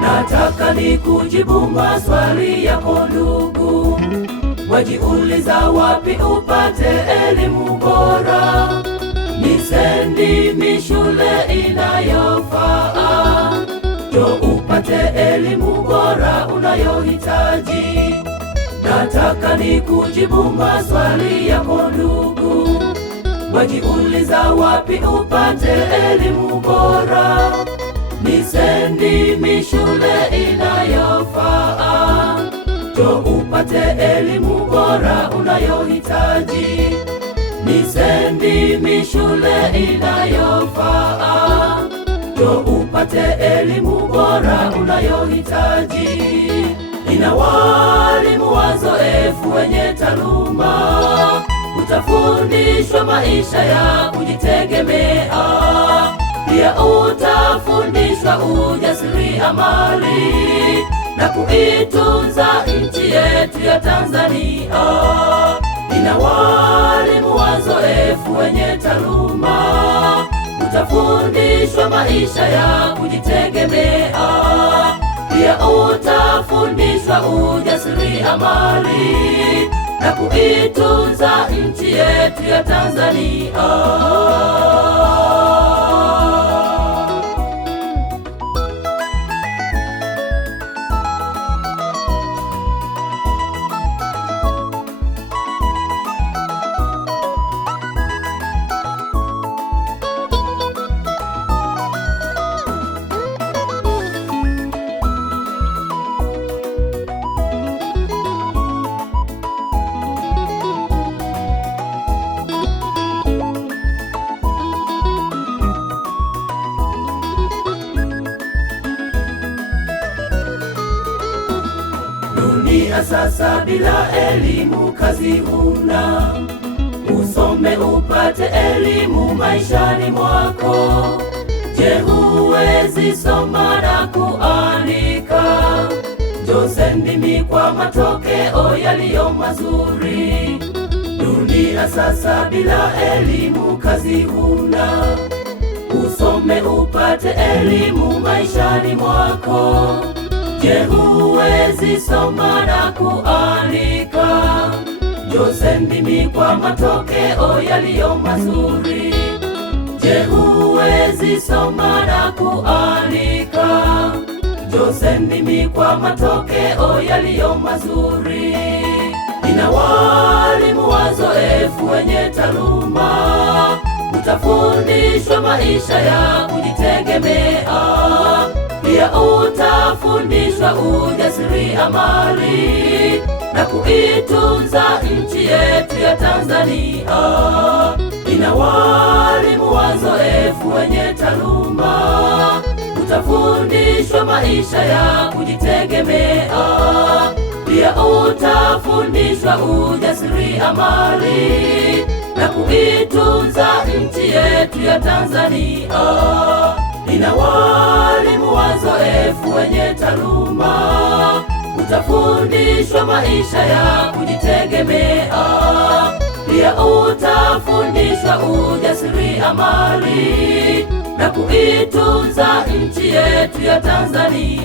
Nataka nikujibu maswali yako ndugu, wajiuliza wapi upate elimu bora. Ni sendi shule inayofaa, ndio upate elimu bora unayohitaji. Nataka nikujibu maswali yako ndugu, wajiuliza wapi upate elimu bora. Ni sendi shule inayofaa, ndio upate elimu bora unayohitaji. Ni sendi shule inayofaa, ndio upate elimu bora unayohitaji. Ina walimu wazoefu wenye taaluma, utafundishwa maisha ya kujitegemea. Pia utafundishwa ujasiriamali na kuitunza nchi yetu ya Tanzania. Ina walimu wazoefu wenye taaluma, utafundishwa maisha ya kujitegemea. Pia utafundishwa ujasiriamali na kuitunza nchi yetu ya Tanzania. Dunia sasa bila elimu kazi huna. Usome upate elimu maishani mwako. Je, huwezi soma na kuandika? Njoo sendi kwa matokeo yaliyo mazuri. Dunia sasa bila elimu kazi huna. Usome upate elimu maishani mwako. Je, huwezi soma na kuandika? Njoo sendi kwa matokeo yaliyo mazuri. Je, huwezi soma na kuandika? Njoo sendi kwa matokeo yaliyo mazuri. Ina walimu wazoefu wenye taaluma, utafundishwa maisha ya kujitegemea. Pia utafundishwa ujasiriamali na kuitunza nchi yetu ya Tanzania. Ina walimu wazoefu wenye taaluma, utafundishwa maisha ya kujitegemea. Pia utafundishwa ujasiriamali na kuitunza nchi yetu ya Tanzania. Ina walimu wazoefu wenye taaluma, utafundishwa maisha ya kujitegemea. Pia utafundishwa ujasiriamali na kuitunza nchi yetu ya Tanzania.